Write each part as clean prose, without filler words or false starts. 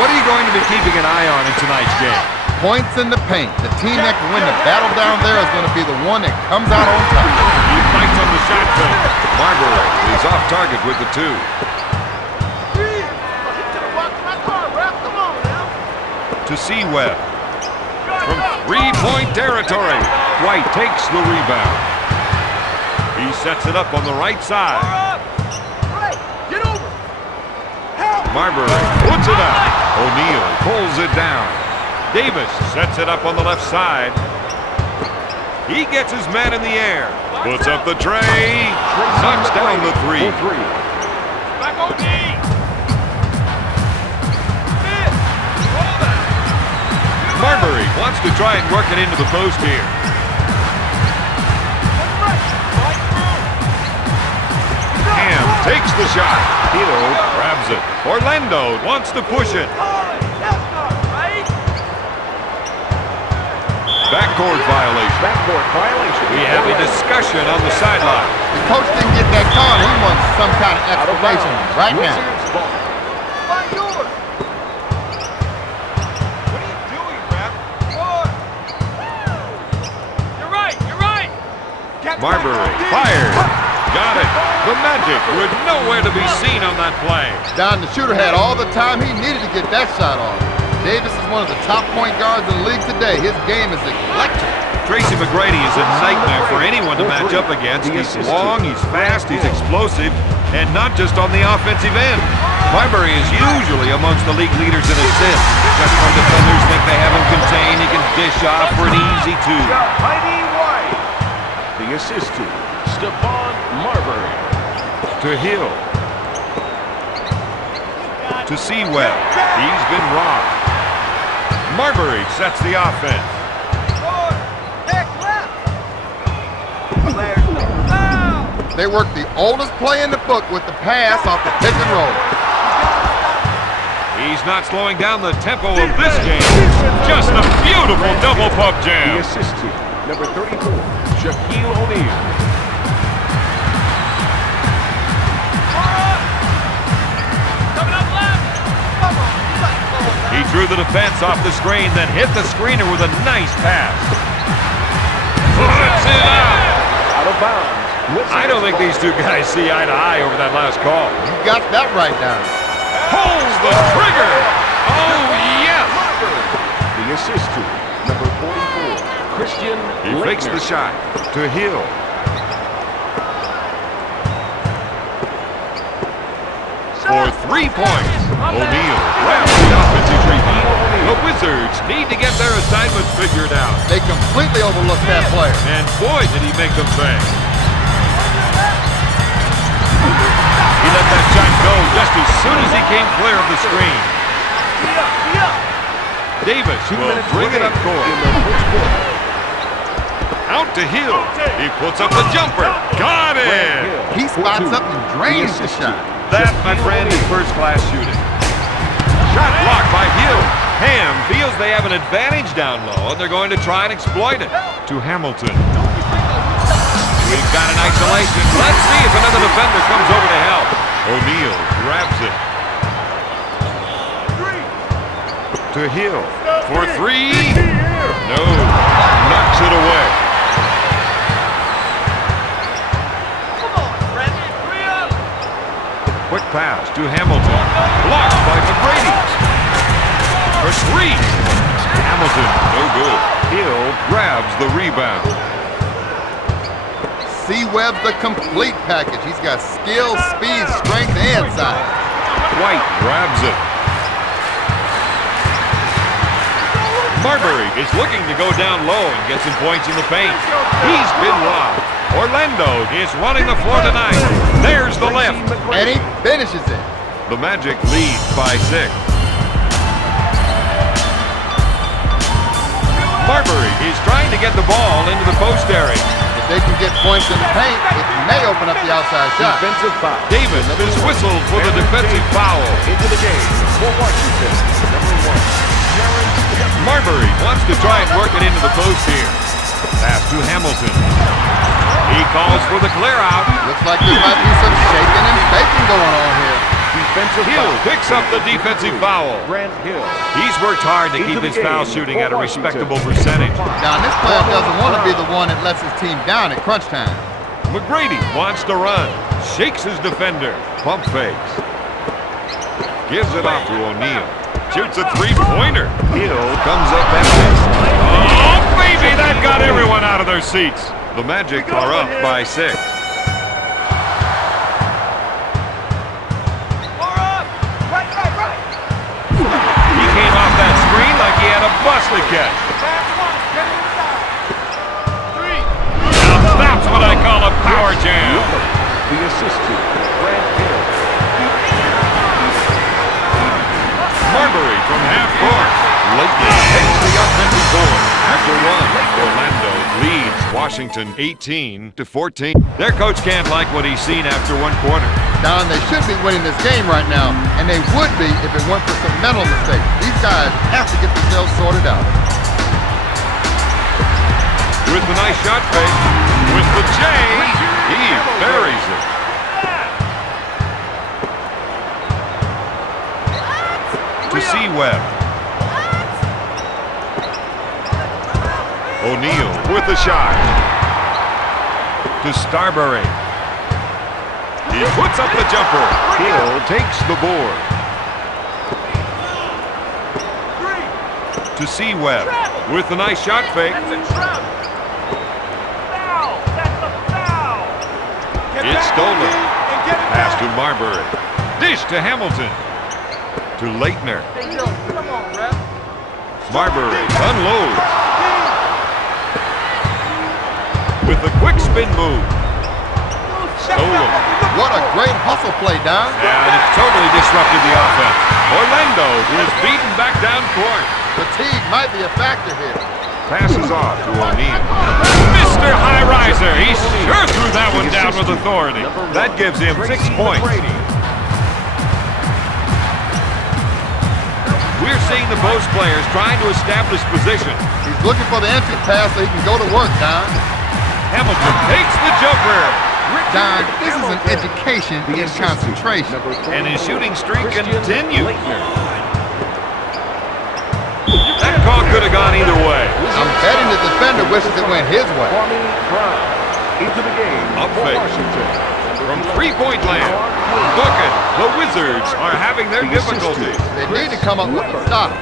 what are you going to be keeping an eye on in tonight's game? Points in the paint. The team that can win the battle down there is going to be the one that comes out on top. He fights on the shot clock. Marbury is off target with the 2. To Webb. From three-point territory. White takes the rebound. He sets it up on the right side. Marbury puts it out. O'Neal pulls it down. Davis sets it up on the left side. He gets his man in the air. Puts up the tray. Knocks down the 3. Back on D. Marbury wants to try and work it into the post here. Ham takes the shot. Hito grabs it. Orlando wants to push it. Backcourt violation. We have a discussion on the sideline. The coach didn't get that call. He wants some kind of explanation right now. What are you doing, Rap? You're right. Marbury fired. Got it. The Magic were nowhere to be seen on that play. Don, the shooter had all the time he needed to get that shot off. Davis is one of the top point guards in the league today. His game is electric. Tracy McGrady is a nightmare for anyone to match up against. He's long, he's fast, he's explosive, and not just on the offensive end. Marbury is usually amongst the league leaders in assists. Just when defenders think they have him contained, he can dish off for an easy 2. The assist to Stephon Marbury. To Hill. To Webb. He's been robbed. Marbury sets the offense. They work the oldest play in the book with the pass off the pick and roll. He's not slowing down the tempo of this game. Just a beautiful double pump The jam. assist to number 34, Shaquille O'Neal. He drew the defense off the screen, then hit the screener with a nice pass. Puts it out. Out of bounds. I don't think these two guys see eye to eye over that last call. You got that right down. Pulls the trigger. Oh, yes. The assist to number 44, Christian He fakes the shot to Hill. For 3 points, O'Neal grabs the offensive rebound. The Wizards need to get their assignments figured out. They completely overlooked that player. And boy, did he make them pay. He let that shot go just as soon as he came clear of the screen. Davis will bring it up court. Out to Hill. He puts up the jumper. Got it! He spots up and drains the shot. That, my friend, is first-class shooting. Shot blocked by Hill. Ham feels they have an advantage down low, and they're going to try and exploit it. To Hamilton. We've got an isolation. Let's see if another defender comes over to help. O'Neal grabs it. To Hill. For 3. No. Knocks it away. Quick pass to Hamilton. Blocked by McGrady. For 3. Hamilton, no good. Hill grabs the rebound. Webb's the complete package. He's got skill, speed, strength, and size. White grabs it. Marbury is looking to go down low and get some points in the paint. He's been robbed. Orlando is running the floor tonight. There's the lift. And he finishes it. The Magic lead by 6. Marbury is trying to get the ball into the post area. If they can get points in the paint, it may open up the outside shot. Defensive foul. Davis is whistled for the defensive foul. Into the game for Washington, number 1. Marbury wants to try and work it into the post here. Pass to Hamilton. He calls for the clear out. Looks like there might be some shaking and baking going on here. He Defensive Hill foul. picks up the defensive foul. Grant Hill. He's worked hard to keep Into the his foul game shooting for at a Washington. respectable percentage. Now, this player doesn't want to be the one that lets his team down at crunch time. McGrady wants to run. Shakes his defender. Pump fakes. Gives it off to O'Neal. Shoots a three-pointer. Hill comes up empty. Oh, baby, that got everyone out of their seats. The Magic are up by 6. He came off that screen like he had a bus to catch. Now that's what I call a power jam. The assist to Grant Hill. Marbury from half court. Lately takes the offensive board. After one, Orlando leads Washington 18-14. Their coach can't like what he's seen after one quarter. Don, they should be winning this game right now, and they would be if it weren't for some mental mistakes. These guys have to get themselves sorted out. With the nice shot fake. With the J, he buries it. To see Webb. O'Neal with the shot. To Starbury. He puts up the jumper. Hill takes the board. To see Webb with the nice shot fake. It's stolen. Pass to Marbury. Dish to Hamilton. To Leitner. Marbury unloads. With a quick spin move. Stolen. What a great hustle play, Don. And it totally disrupted the offense. Orlando was beaten back down court. Fatigue might be a factor here. Passes off to O'Neal. Mr. High Riser, he sure threw that one down with authority. That gives him 6 points. We're seeing the post players trying to establish position. He's looking for the entry pass so he can go to work, Don. Hamilton takes the jumper. Don, this is an education in concentration. And his shooting streak continues. That call could have gone either way. I'm betting the defender wishes it went his way. Into the game Up for fake. Washington. From three-point land. Look it. The Wizards are having their difficulties. They need to come up with a stop.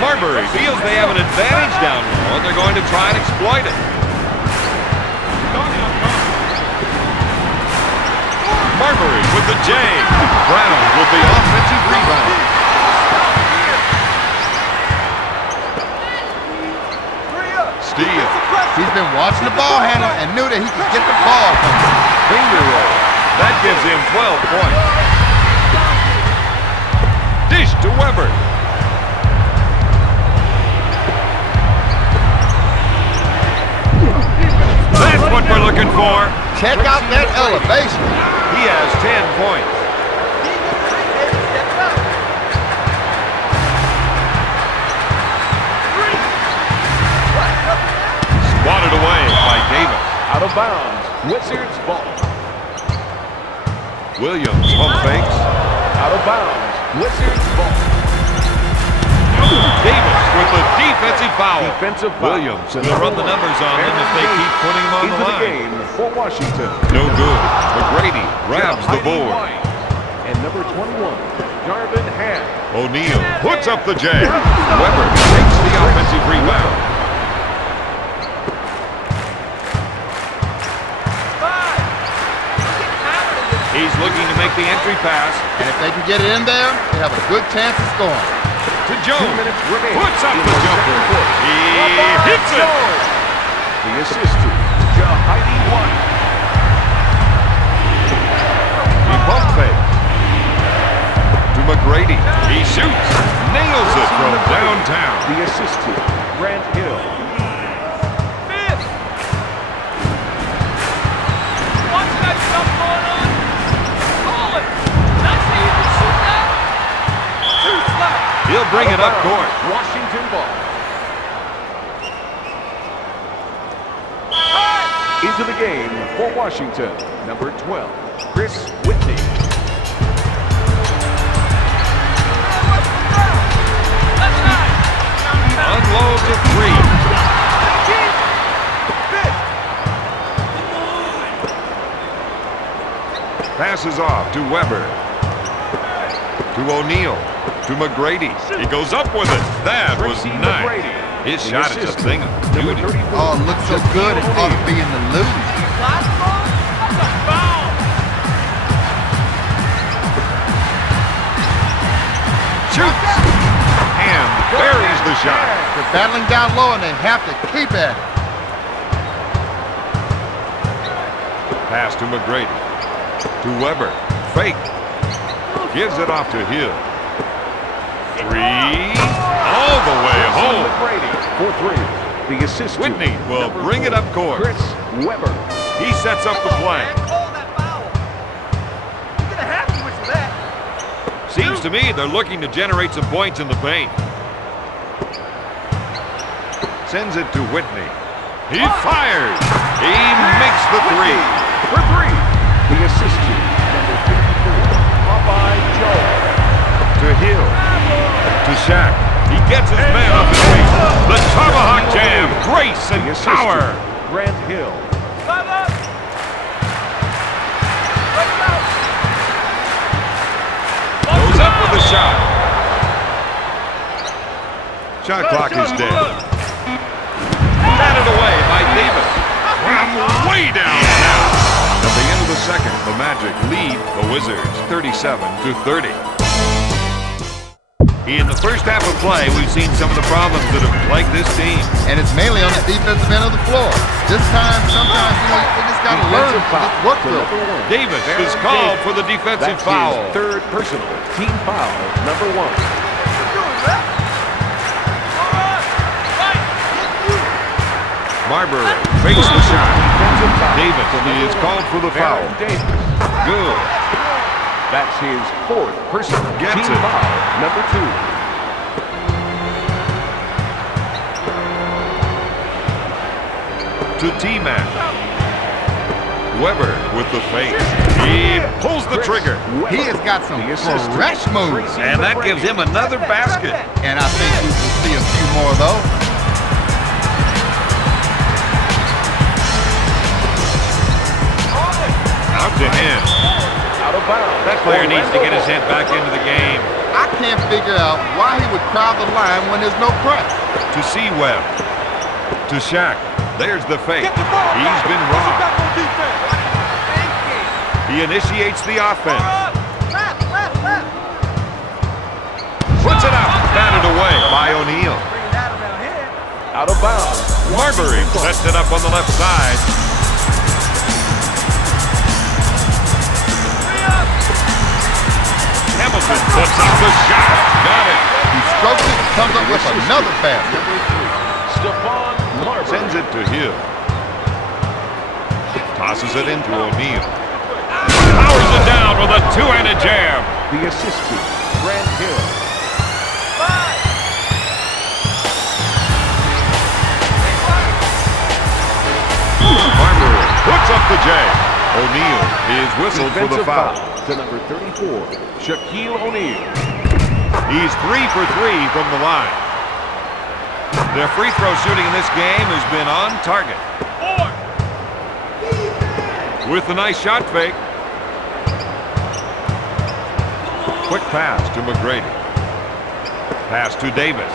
Marbury feels they have an advantage down low, and they're going to try and exploit it. Marbury with the J. Brown with the offensive rebound. Steele. He's been watching the ball handler and knew that he could get the ball from him. Finger roll. That gives him 12 points. Dish to Weber. That's what we're looking for. Check out that elevation. He has 10 points. Swatted away by Davis. Out of bounds. Wizards ball. Williams pump fakes. Out of bounds. Wizards ball. Davis with the defensive foul. Defensive foul. Williams will run the numbers on them if they keep putting him on Into the the line. game for Washington. No good. McGrady grabs the board. And number 21, Jarvin Ham. O'Neal puts up the J. Weber takes the offensive rebound. He's looking to make the entry pass And if they can get it in there, they have a good chance of scoring. to Jones. 2 minutes remaining. Puts up in the the jumper. second quarter. He hits it. The assist to Jahidi White. He pump fakes to McGrady. He shoots. Nails it from downtown. The assist to Grant Hill. He'll bring it up court. Washington ball. Into the game for Washington, number 12, Chris Whitney. Unloads a three. Passes off to Weber. To O'Neal. To McGrady. He goes up with it. That was nice. His shot is a thing of beauty. Oh, it looks so good. It ought to be in the loose. Shoots. And buries the shot. They're battling down low, and they have to keep at it. Pass to McGrady. To Weber. Fake. Gives it off to Hill. Three. All the way home. For three. The assist. Whitney will bring it up court. Chris Weber. He sets up the play. Seems to me they're looking to generate some points in the paint. Sends it to Whitney. He fires. He makes the three. For three. The assist. Number 54. Popeye Joe. To Hill. To Shaq. He gets his man off his feet. The tomahawk jam. Grace and power. Grant Hill. Goes up with a shot. Shot clock is dead. Batted away by Davis. From way down now. At the end of the second, the Magic lead the Wizards 37-30. In the first half of play, we've seen some of the problems that have plagued this team. And it's mainly on the defensive end of the floor. This time, sometimes, you just got to learn to just work through it. Davis is called for the defensive That's foul. his third personal. Team foul number 1. Marbury fakes the shot. Davis is called for the foul. Good. That's his fourth personal. Gets team it. foul number 2. To T-Mac. Weber with the fake. He pulls the trigger. He has got some fresh moves. And that gives him another basket. And I think we will see a few more of those. Out to him. Out of bounds. That player needs to get his head back into the game. I can't figure out why he would crowd the line when there's no press. To C-Web. To Shaq. There's the fake. He's been robbed. He initiates the offense. Puts it up. Batted away by O'Neal. Out of bounds. Marbury sets it up on the left side. Hamilton puts up the shot. Got it. He strokes it and comes up with another basket. Stephon Marbury. Sends it to Hill. Tosses it into O'Neal. Powers it down with a two-handed jam. The assist to Grant Hill. Marbury puts up the J. O'Neal is whistled for the foul. To number 34, Shaquille O'Neal. He's 3 for 3 from the line. Their free throw shooting in this game has been on target. With the nice shot fake. Quick pass to McGrady. Pass to Davis.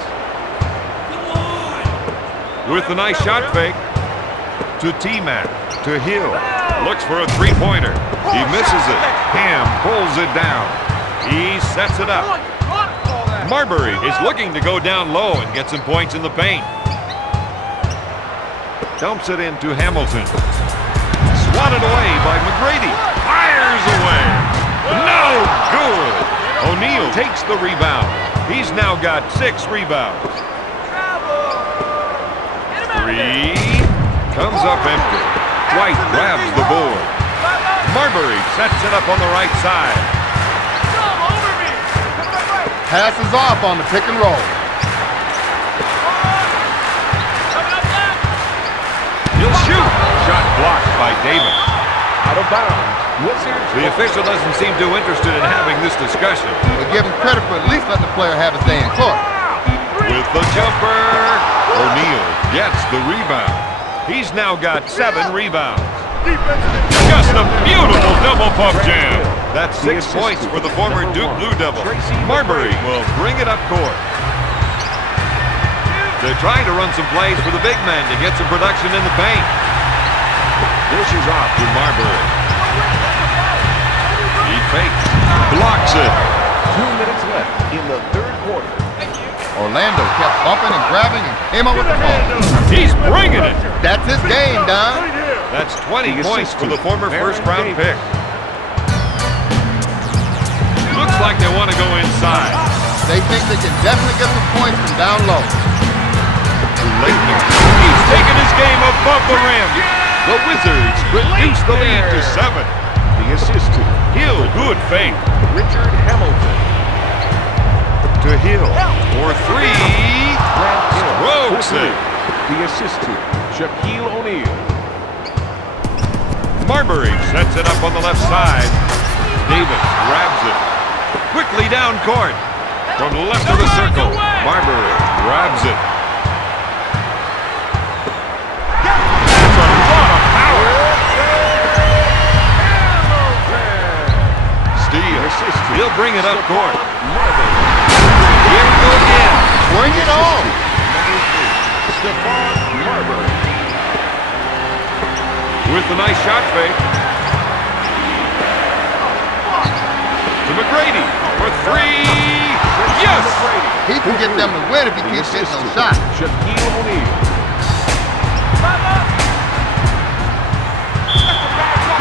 With the nice shot fake. To T-Mac. To Hill. Looks for a three-pointer. He misses it. Ham pulls it down. He sets it up. Marbury is looking to go down low and get some points in the paint. Dumps it into Hamilton. Swatted away by McGrady. Fires away. No good. O'Neal takes the rebound. He's now got 6 rebounds. 3. Comes up empty. White grabs the board. Marbury sets it up on the right side. Passes off on the pick and roll. He'll shoot. Shot blocked by Davis. Out of bounds. Wizards. The official doesn't seem too interested in having this discussion. But give him credit for at least letting the player have his day in court. With the jumper, O'Neal gets the rebound. He's now got 7 rebounds. Just a beautiful double pump jam. That's 6 points for the former Duke Blue Devil. Marbury will bring it up court. They're trying to run some plays for the big man to get some production in the paint. Dishes off to Marbury. He fakes, blocks it. 2 minutes left in the third quarter. Orlando kept bumping and grabbing and came up with the ball. He's bringing it. That's his game, Don. That's 20 points for the former first-round pick. Looks like they want to go inside. They think they can definitely get some points from down low. He's taken his game above the rim. The Wizards reduce the lead to 7. The assist to Hill, good fake. Richard Hamilton. To Hill for 3. Strokes it. The assist to Shaquille O'Neal. Marbury sets it up on the left side. Davis grabs it. Quickly down court. From left of the circle. Marbury grabs it. That's a lot of power. Steal. He'll bring it up court. Here we go again. Bring it on. Stephon Marbury. With the nice shot fake. To McGrady for 3. Yes! He can get them to win if he keeps hitting those shots. Shaquille O'Neal.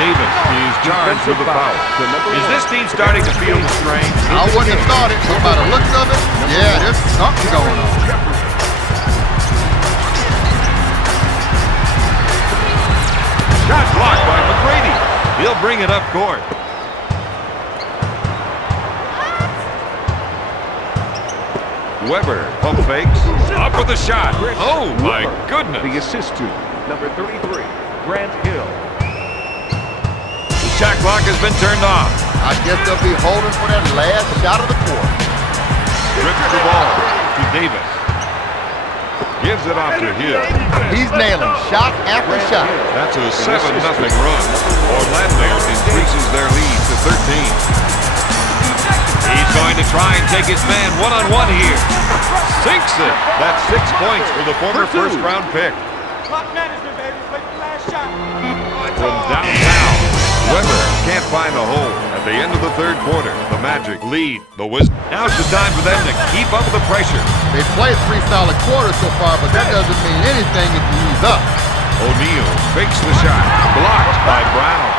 Davis is charged with the foul. Is this team starting to feel the strain? I wouldn't have thought it, but by the looks of it, yeah, there's something going on. Shot blocked by McGrady. He'll bring it up court. Weber pump fakes. Up with the shot. Oh my goodness. The assist to number 33, Grant Hill. The shot clock has been turned off. I guess they'll be holding for that last shot of the quarter. Rips the ball to Davis. Gives it off to Hill. He's nailing shot after shot. That's a 7-0 run. Orlando increases their lead to 13. He's going to try and take his man one-on-one here. Sinks it. That's 6 points for the former first-round pick. Clock management, baby. Wait for the last shot. From downtown, Weber can't find a hole. At the end of the third quarter, the Magic lead the Wizards. Now's the time for them to keep up the pressure. They played 3 solid quarters so far, but that doesn't mean anything if you ease up. O'Neal fakes the shot. Blocked by Brown.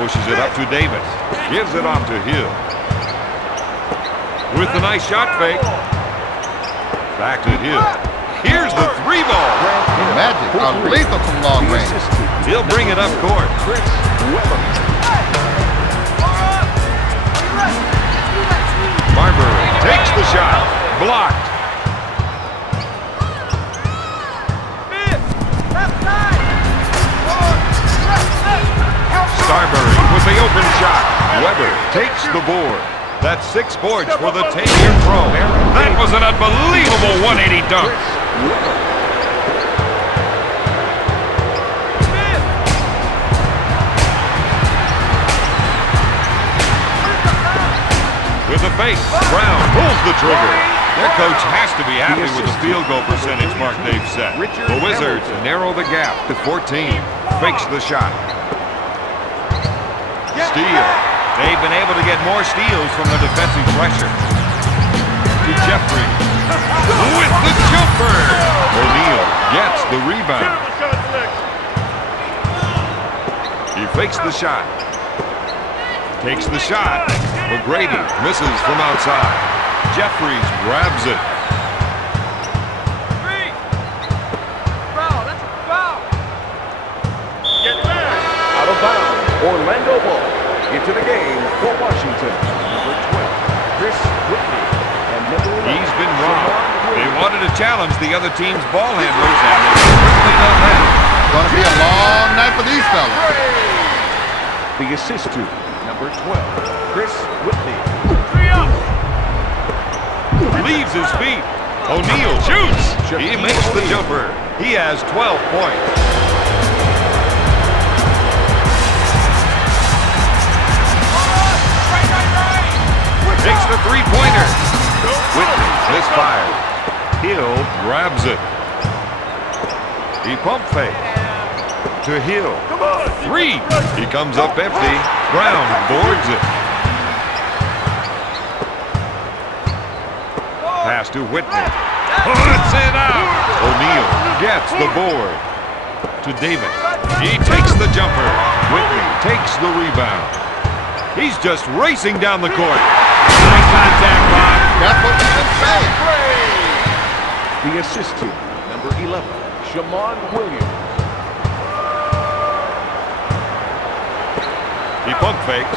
Pushes it up to Davis. Gives it off to Hill. With the nice shot fake. Back to Hill. Here's the 3 ball. Magic are lethal from long range. He'll bring it up court. Marbury takes the shot. Blocked. Starbury with the open shot. Weber takes the board. That's 6 boards for the 10-year pro. That was an unbelievable 180 dunk. With a fake, Brown pulls the trigger. Their coach has to be happy with the field goal percentage mark they've set. The Wizards narrow the gap to 14. Fakes the shot. Steal. They've been able to get more steals from the defensive pressure. To Jeffrey. With the jumper. O'Neal gets the rebound. He fakes the shot. Takes the shot. McGrady misses from outside. Jeffries grabs it. Out of bounds, Orlando ball. Into the game for Washington. Number 12, Chris Whitney. And number 11, He's been robbed. They wanted to challenge the other team's ball handlers, and they certainly done that. Gonna be a long night for these fellas. The assist to number 12, Chris Whitney. Leaves his feet. O'Neal shoots. He makes the jumper. He has 12 points. Takes the three-pointer. Whitney misfired. Hill grabs it. He pump fake to Hill. Three. He comes up empty. Brown boards it. Pass to Whitney. Puts it out. O'Neal gets the board to Davis. He takes the jumper. Whitney takes the rebound. He's just racing down the court. High contact, Bob. That's what we've been saying. The assist to number 11, Shammond Williams. He pump fakes.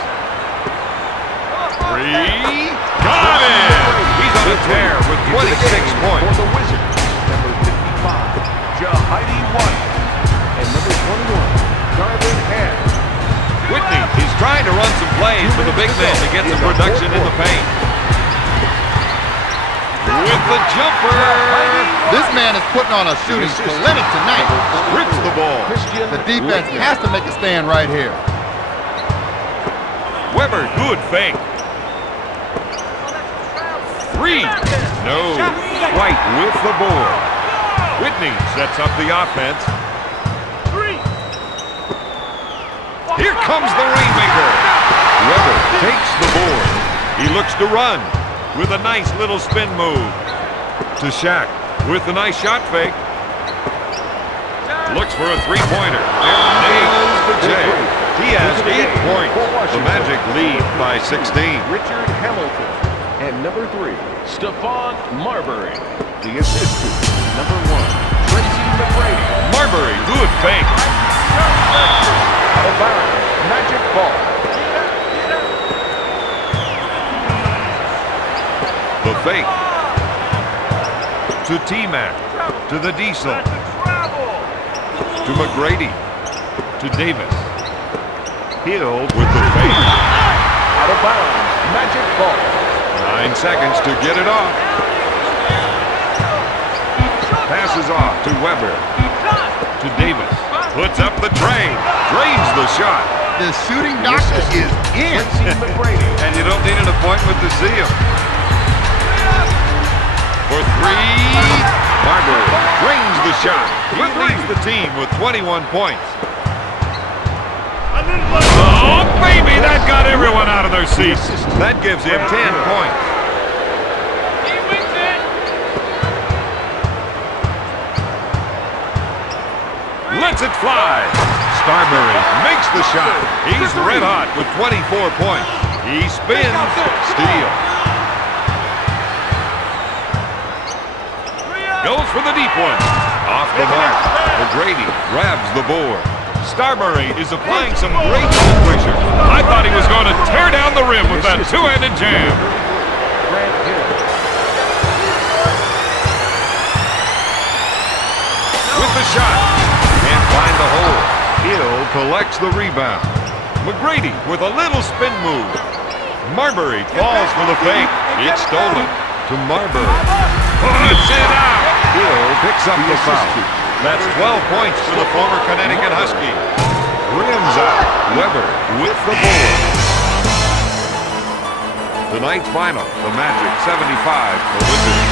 Three. Got it! He's on a tear with 26 points. For the Wizards, number 55, Jahidi White. And number 21, Darvin Ham. Whitney, he's trying to run some plays for the big man to get some production in the paint. With the jumper. This man is putting on a shooting clinic tonight. Rips the ball. The defense has to make a stand right here. Weber, good fake. Three. No. White with the board. Whitney sets up the offense. Here comes the Rainmaker. Weber takes the board. He looks to run with a nice little spin move. To Shaq with a nice shot fake. Looks for a three-pointer. And nails the J. He has 8 points. The Magic lead by 16. Richard Hamilton. And number 3, Stephon Marbury. The assist to number 1, Tracy McGrady. Marbury, good fake. Out of bounds, Magic ball. The fake. To T-Mac. To the Diesel. To McGrady. To Davis. Hill with the fake. Out of bounds, Magic ball. 9 seconds to get it off. Passes off to Weber. To Davis. Puts up the tray. Drains the shot. The shooting doctor is in. Tracy McGrady. And you don't need an appointment to see him. For three. Marbury drains the shot. He leads the team with 21 points. Oh, baby, that got everyone out of their seats. That gives him 10 points. He wins it. Lets it fly. Starbury makes the shot. He's red hot with 24 points. He spins. Steal. Goes for the deep one. Off the mark. McGrady grabs the board. Starbury is applying some great ball pressure. I thought he was going to tear down the rim with that two-handed jam. With the shot. Can't find the hole. Hill collects the rebound. McGrady with a little spin move. Marbury falls for the fake. It's stolen to Marbury. Puts it out. Hill picks up the foul. That's 12 points for the former Connecticut Husky. Rims out. Weber with the board. Tonight's final, the Magic 75, the Wizards